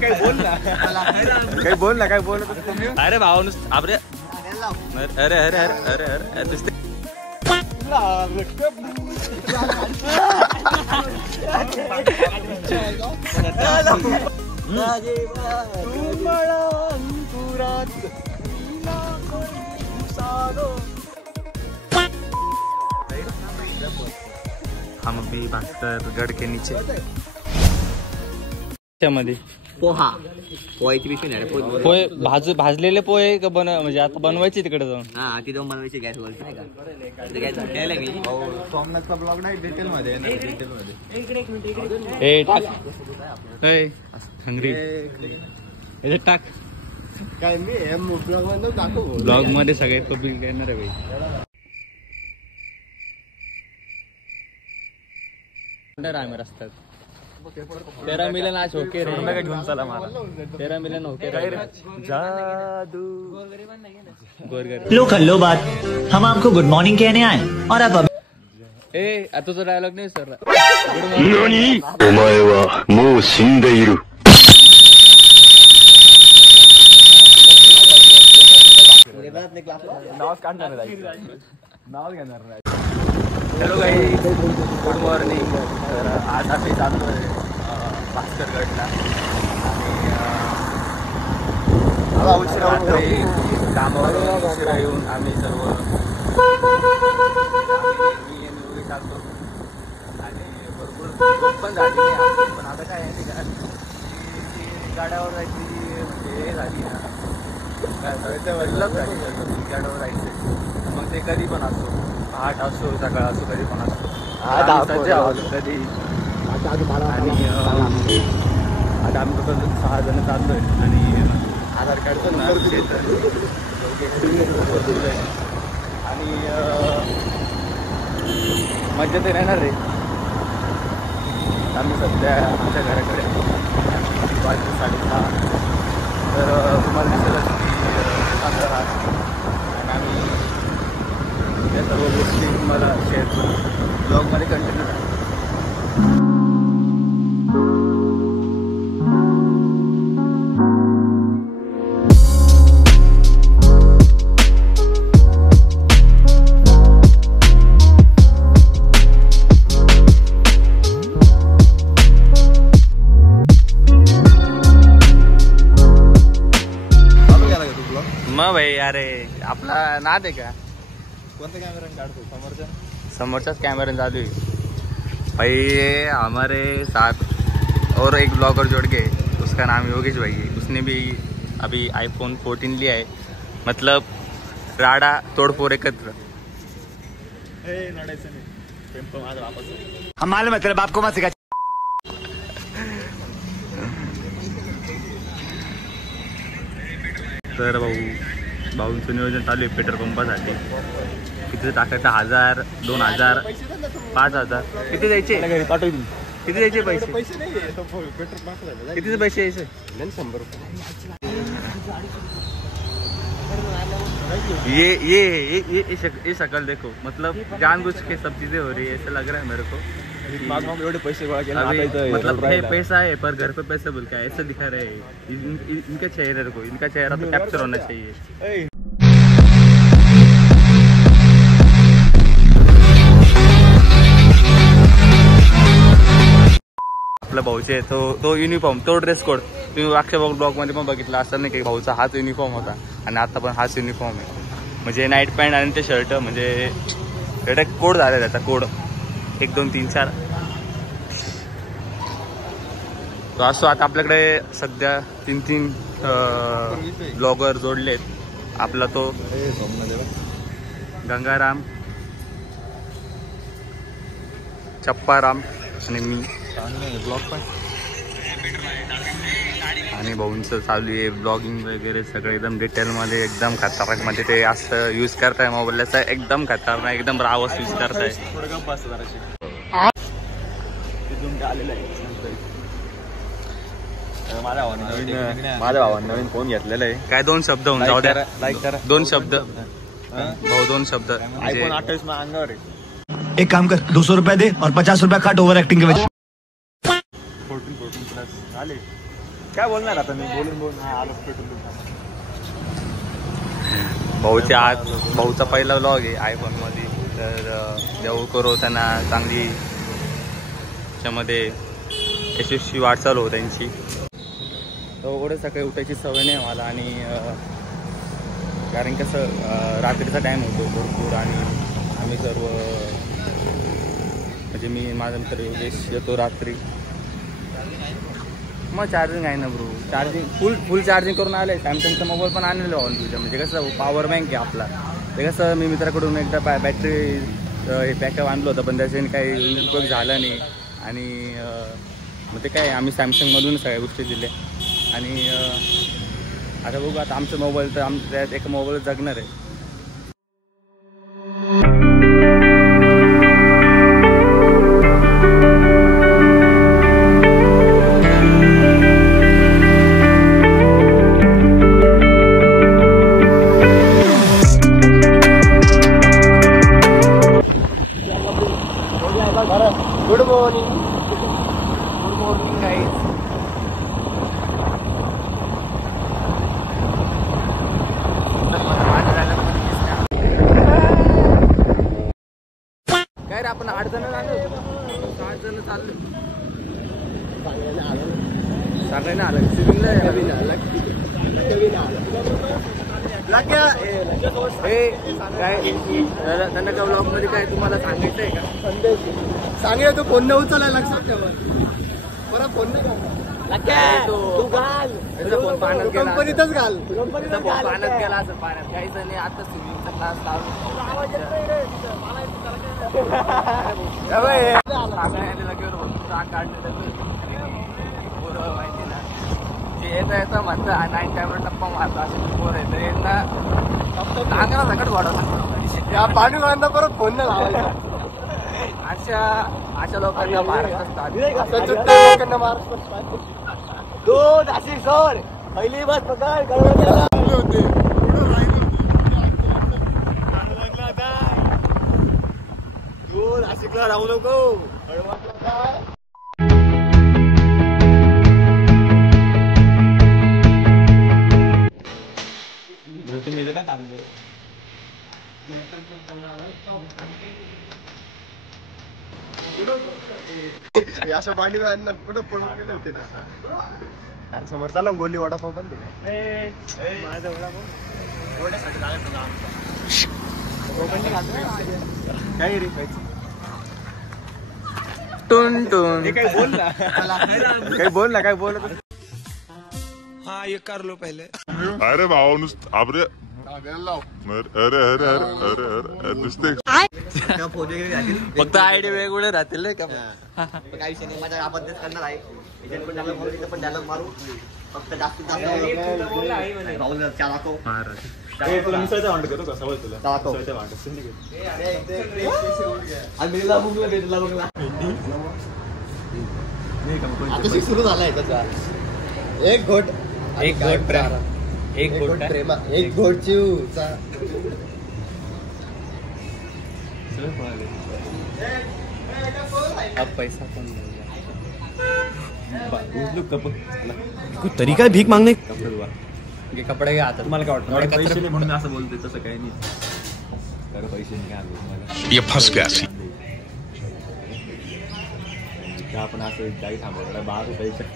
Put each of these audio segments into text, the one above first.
काही बोल ना काय बोल. अरे भाऊ अरे अरे अरे अरे अरे दिसते. हम अभी भास्कर गढ़ के नीचे त्यामध्ये पोहा पोहायची पिशवी नाही पोहे भाजलेले पोहे का म्हणजे आता बनवायचे तिकडे जाऊन. हा ती जाऊन बनवायची गॅस वरती नाही का गॅस हॉटेल आहे मी सोमनाथचा ब्लॉग नाही डिटेल मध्ये ए टाक ए हंगरी हे टाक काय मी ब्लॉग मध्ये टाकू ब्लॉग मध्ये सगळे पब्लिक येणार आहे भाई. आम्ही रस्त्यात 13 मिलन आज होके रे घेऊन चला मला 13 मिलन होके रे जादू गोरगर लो कर लो बात. हम आपको गुड मॉर्निंग कहने आए और आप ए तुझा डायलॉग नाही सर. ननी ओमाए वा मो शिंदेइरु. Hello guys good morning. तर आज आम्ही चाललो आहे भास्करगडला आणि कामावर उशिरा येऊन आम्ही सर्व चालतो आणि भरपूर पण झाली पण आता काय आहे गाड्यावर जायची म्हणजे हे झाली ना काय डेव्हलप झाली गाड्यावर जायचं मग ते कधी पण असो 8 असो सकाळ असो कधी पण असतो कधी. आणि आता आम्ही टोटल 6 जण चाललो आहे आणि आधार कार्ड पण आणि मज्जा ते राहणार रे. आम्ही सध्या आमच्या घराकडे 5:30 तर तुम्हाला दिसेलच की आणि आम्ही या सर्व गोष्टी तुम्हाला शेअर करू ब्लॉगमध्ये कंटिन्यू करा. मग भाई अरे आपला नाद आहे का कोणत्या कॅमेरा काढतो समोरचाच कॅमेरा चालू है भाई. हमारे साथ और एक ब्लॉगर जुड़ गए उसका नाम योगेश भाई है. उसने भी अभी iPhone 14 लिया है. मतलब राडा तोड़फोड़ एकत्र. हम मालूम है तेरे बाप को मत सिखा. तर भाऊंचं नियोजन चालू आहे पेट्रोल पंपासाठी. किती टाकायचं 1000 2000 5000 किती द्यायचे किती द्यायचे पैसे कितीचे पैसे यायचे 100 रुपये. ये शक्ल देखो मतलब जानबूझ के सब चीजें हो रही है ऐसा लग रहा है मेरे को. पैसे मतलब है पैसा है पर घर पे पैसे बोल के ऐसा दिखा रहे हैं. इनके चेहरे को इनका चेहरा तो कैप्चर होना चाहिए. आपल्या भाऊचे तो युनिफॉर्म तो ड्रेस कोड तुम्ही मागच्या ब्लॉग मध्ये पण बघितला असं नाही की भाऊचा हाच युनिफॉर्म होता आणि आता पण हाच युनिफॉर्म आहे. म्हणजे नाईट पॅन्ट आणि ते शर्ट म्हणजे एवढा कोड झाला त्याचा कोड 1 2 3 4 तो असतो. आता आपल्याकडे सध्या 3 ब्लॉगर जोडलेत. आपला तो गंगाराम चप्पाराम आणि मी ब्लॉग पण आणि भाऊंचं चालू आहे ब्लॉगिंग वगैरे सगळं एकदम डिटेलमध्ये एकदम खतरनाक. म्हणजे ते असं यूज करताय मोबाईलचा एकदम खतरनाक एकदम रावस यूज करताय. माझ्या भावाने नवीन फोन घेतलेला आहे. काय 2 शब्द होऊन जाऊ द्या. लाईक करा 2 शब्द भाऊ 2 शब्द. iPhone 28 अंगावर आहे. एक काम कर 200 रुपया दे और 50 रुपया काट ओवर एक्टिंग के वजह। 14 आले. काय बोलणार आता मी बोलून आलो पेटून. भाऊचा पहिला व्लॉग आहे आयफोन मध्ये. तर देऊ करो त्यांना चांगली त्याच्यामध्ये यशस्वी वाटचाल हो त्यांची. एवढं सकाळी उठायची सवय नाही मला. आणि कारण कसं रात्रीचा टाईम होतो भरपूर. आणि आम्ही सर्व म्हणजे मी माझा मित्र योगेश येतो रात्री. मग चार्जिंग आहे ना ब्रो. चार्जिंग फुल चार्जिंग करून आलं आहे. सॅमसंगचा मोबाईल पण आणलेला ऑन तुझ्या. म्हणजे कसं पॉवर बँक आहे आपला. ते कसं मी मित्राकडून एकदा बॅटरी हे बॅकअप आणलं होतं पण त्याच्याने काही उपयोग झाला नाही. आणि मग ते काय आम्ही सॅमसंगमधून सगळ्या गोष्टी दिल्या. आणि आता बघू आता आमचा मोबाईल तर आमच्या एका मोबाईल जगणार आहे. Good morning guys. काय रे आपण 8 जण आलो. 7 जण चाललो. सांगायला आलं सिविलला त्यांना का ब्लॉग मध्ये काय तुम्हाला सांगायचं आहे का? सांगेल तू फोन न उचलाय लक्षात ठेवा. बरं फोन नाही तू घाल फोन पाण्यात गेला. कंपनीतच घाल. पाण्यात गेला असं पाण्यात काहीच नाही. आता स्विमिंगचा क्लास लावला माहिती ना. ते येता म्हणतं 9 टाइमवर टप्पा मारता असे पोर येतं. येता अंगाला सकट वाढत या पाणी वाढता परत फोन न लावायचा. अशा लोकांना महाराष्ट्रात लोकांना महाराष्ट्रात 2 नाशिक सोड पहिली बस पकड. होते 2 नाशिकला राहू नको. असं पाणी कुठं पळून गेले होते समोर. चालला गोली वडापाव पण काय रे टून टून काय बोल ना. काय बोल हाँ ये कर लो पहले. अरे भाऊ नुसतं अरे नुसते फक्त आयडिया वेगवेगळे राहतील नाही का. काही विषय नाही. माझा अभ्यास करणार आहे. पण डायलॉग मारू फक्त जास्तीत जास्त सुरू झालाय त्याचा. एक घोट प्रेम. एक घोट चिवचा. अब पैसा कौन कुछ तरीका है भीक मांगने. कपडे घ्या आता. तुम्हाला काय वाटतं पैसे नाही म्हणून असं बोलते तसं काही नाही. तर पैसे नाही आलो ये फंस गया. आपण असं जागी थांबवलं 12 रुपयाच्या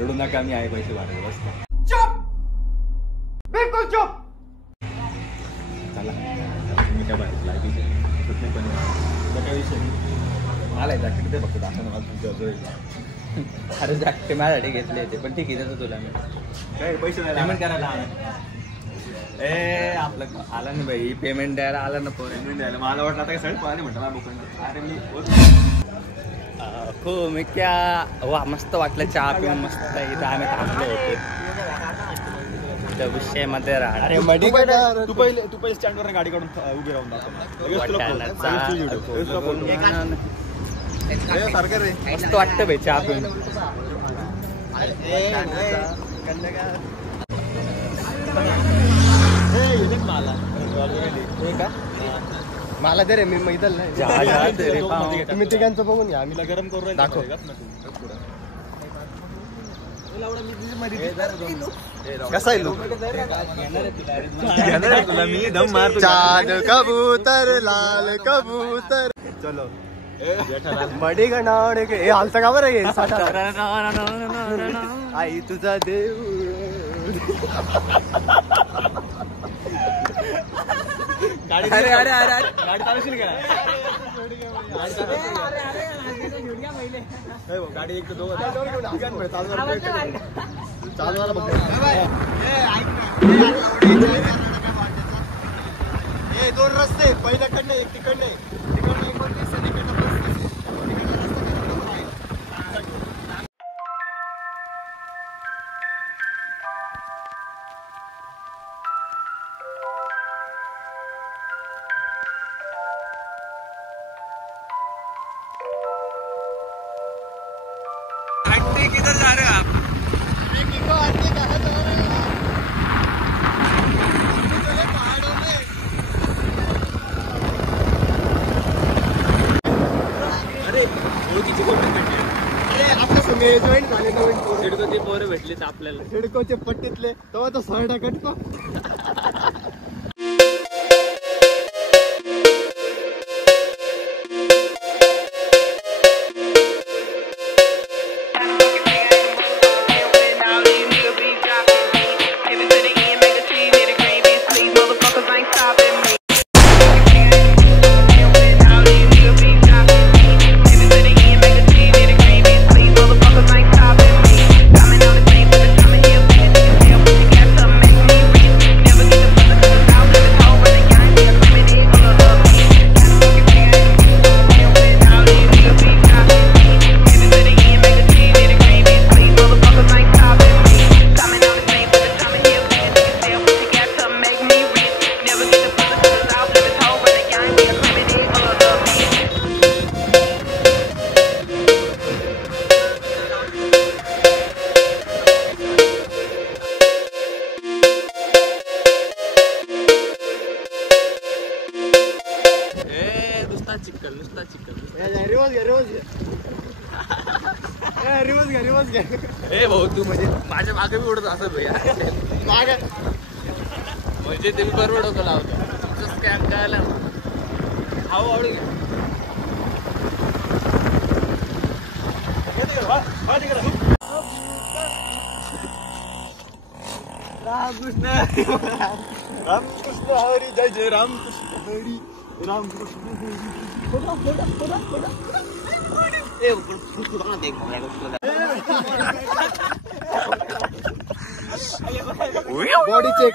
रडू नका. आम्ही आहे पैसे भरायला बस. बिलकुल चुप. चला तुम्ही काय भरायचं लायकीचे पण काय विषय नाही. मला जॅकेट ते फक्त दाखवणं मला तुमच्या. अरे जॅकेट माझ्यासाठी घेतले होते पण ठीक आहे तुला मी काय पैसे पेमेंट करायला ए आपलं आला नाही भाई. पेमेंट द्यायला आला ना. पेमेंट द्यायला मला वाटलं आता काय सगळं पळा नाही म्हणतो अरे मी हो मी क्या वा मस्त वाटलं. चहा पिऊन मस्त इथं आम्ही थांबलो होतो. त्या विषयामध्ये राहणार. तू पहिले स्टँडवर गाडी काढून उभी राहून मस्त वाटतं भाई चहा पिऊन. मला दे रे मी मैदल नाही तुम्ही तिघांचं बघून घ्या आम्ही गरम करू दाखव कसा आहे लोक तुला मी दम मारतो चांद कबूतर लाल कबूतर चलो मडी गणावणे के हालता का बरं हे आई तुझा देव गाडी गाडी चालवशील का गाडी एक दोन दोन रस्ते पहिल्याकडनं एक तिकडनं तिकडनं एक किधर जा रहे हो आप? सिडकोचे पोरं भेटले आपल्याला सिडकोचे पट्टीतले तेव्हा तो सहडा कटको रिवर्स घ्या ए भाऊ तू म्हणजे माझ्या मागे बी उडत असत भैया मागे म्हणजे ते बरोबर डोकं लावतो तुमचं स्कॅम करायला हवा आवडू घ्या रामकृष्ण रामकृष्ण हरी जय जय रामकृष्ण हरी रामकृष्ण बॉडी चेक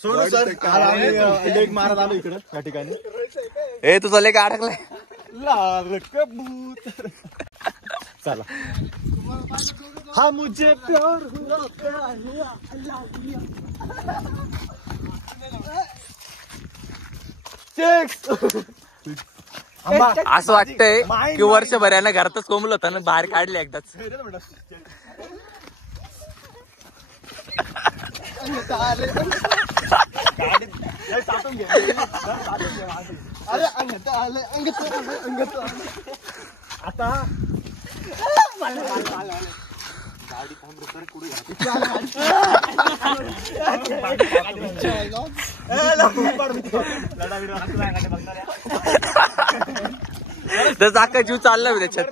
सोडू सर काल आम्ही लेग मारत आलो इकडं या ठिकाणी ए तुझा लेग अडकलाय लाल कबूतर चला हा मुझे प्यार असं वाटतंय की वर्षभरानं घरातच कोंबलं होतं ना बाहेर काढले एकदाच अरे अंगत आले अंगत आता गाडी थांब सर कुठे तर चाका जीव चालला मी त्याच्यात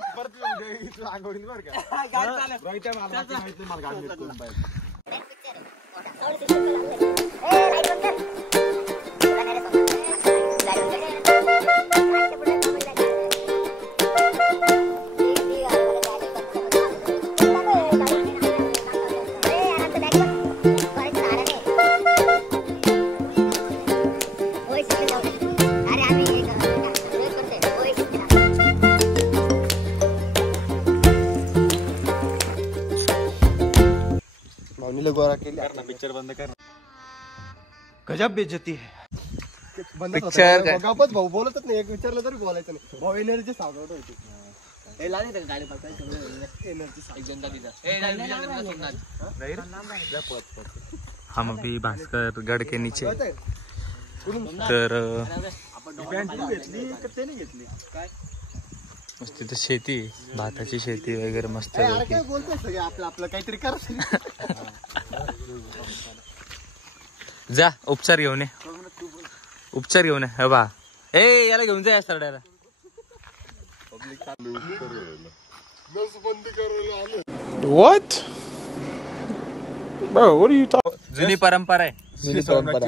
गोरा केली पिक्चर बंद कर गजब बेइज्जती है पिक्चर गपच भाऊ बोलतच नाही एक विचारलं तरी बोलायचं नाही भाऊ एनर्जी सावरत होती हम अभी भास्कर गढ़ के नीचे तर मस्त तिथं शेती, भाताची शेती वगैरे मस्त. काय बोलतोय सगळे आपलं आपलं काहीतरी कर. जा उपचार घेऊन ये, उपचार घेऊन ये. हे बा, ए याला घेऊन जा या सरड्याला. What? Bro, what are you talking? जुनी परंपरा आहे. जुनी परंपरा.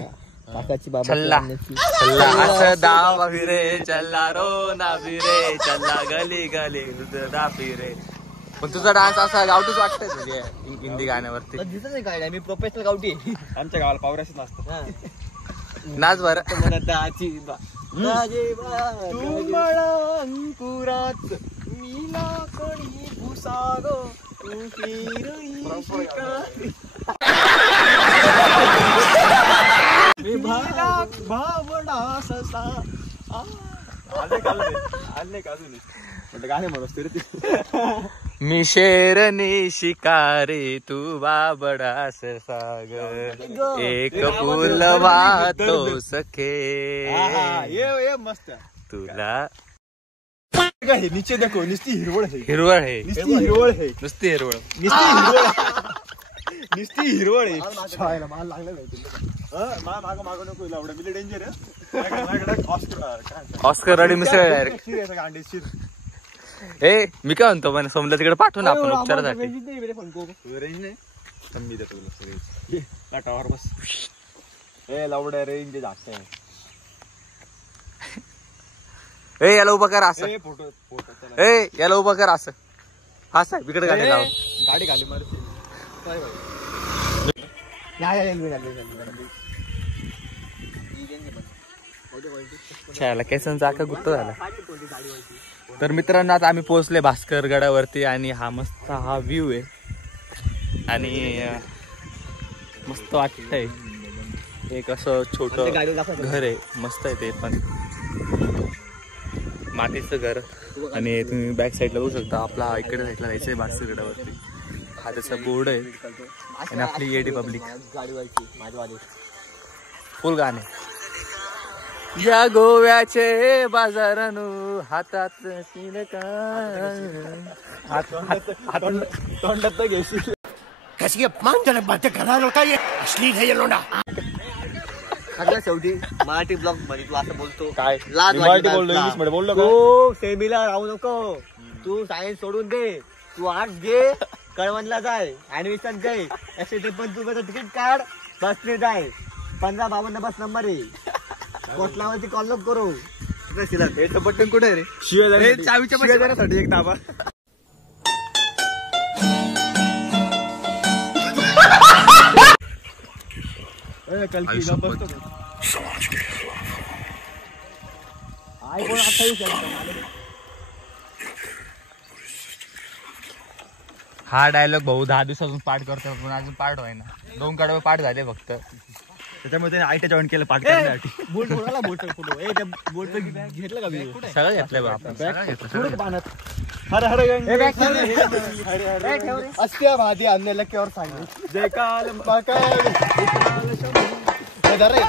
काकाची बाबा छल्ला छल्ला असं दावा फिरे, चल्ला रो ना फिरे, चल्ला गली गली दा फिरे. पण तुझा डान्स असा गावठीच वाटतंय तुझे हिंदी गाण्यावरती. दिसत नाही काय, मी प्रोफेशनल गावठी. आमच्या गावाला पावऱ्याच नसतं. नाच बरं. तू मला अंकुरात मीला कणी भुसागो तू हिरणी शिकारी. भावडा ससा गाणे म्हणून मी शेरनी शिकारी तू बाबडास सागर, एक फुल वाहतो सखे ये मस्त. तुला हे नीचे देखो, नुसती हिरवळ आहे. हिरवळ आहे, नुसती हिरवळ आहे. नुसती हिरवळ. नुसती हिरवळ आहे. माल लागला माग माग नको एवढं मिली डेंजर आहे. ऑस्कर रडी मिसळ डायरेक्ट. शिर अंडी शिर. ए मी काय म्हणतो पण सोमला तिकडे पाठवून आपण उपचारासाठी. रेंज नाही पण मी देतो तुला रेंज. टावर बस. ए लावड्या रेंज जास्त आहे. ए याला उभं कर असं. फोटो फोटो ए याला उभं कर असं. हा साहेब इकडे गाडी लाव. गाडी खाली मारते. शाळेला केसांचा आका गुट्ट झाला. तर मित्रांनो आता आम्ही पोहोचले भास्कर गडावरती आणि हा मस्त हा व्ह्यू आहे आणि मस्त वाटतंय. एक असं छोट घर आहे, मस्त आहे ते पण, मातीचं घर. आणि तुम्ही बॅक साईडला बघू शकता आपला इकडे साईडला जायचंय भास्कर गडावरती. हा त्याचा बोर्ड आहे आणि आपली एडी पब्लिक फुल गाणे. या गोव्याचे बाजारानू हातात तोंडात घेशील. कशी अपमानजनक बातें करा लोका, ये अश्लील है ये लोंडा. सगळ्यात शेवटी मराठी ब्लॉग मध्ये तू असं बोलतो काय लाज मराठी बोललो, इंग्लिश मध्ये बोललो का? तू सेमीला राहू नको. तू सायन्स सोडून दे, तू आर्ट्स घे, कळवणला जाय, ऍडमिशन घे, एसटी पण तू तिकीट काढ, बसने जाय. 1552 बस नंबर आहे. कोटलावरती कॉल नको करू. बटन कुठे रे? शिवाय देण्यासाठी एक दाबा. हा डायलॉग भाऊ 10 दिवसापासून पाठ करतो पण अजून पाठ व्हाय ना. 2 कडवे पाठ झाले फक्त. त्याच्यामुळे त्याने आयटी जॉईन केलं पाठ करण्यासाठी. घेतलं का सगळं घेतलंय बा आपण. हर हर अस्त्या भादी आणण्याला केवर सांगितलं जय काल रे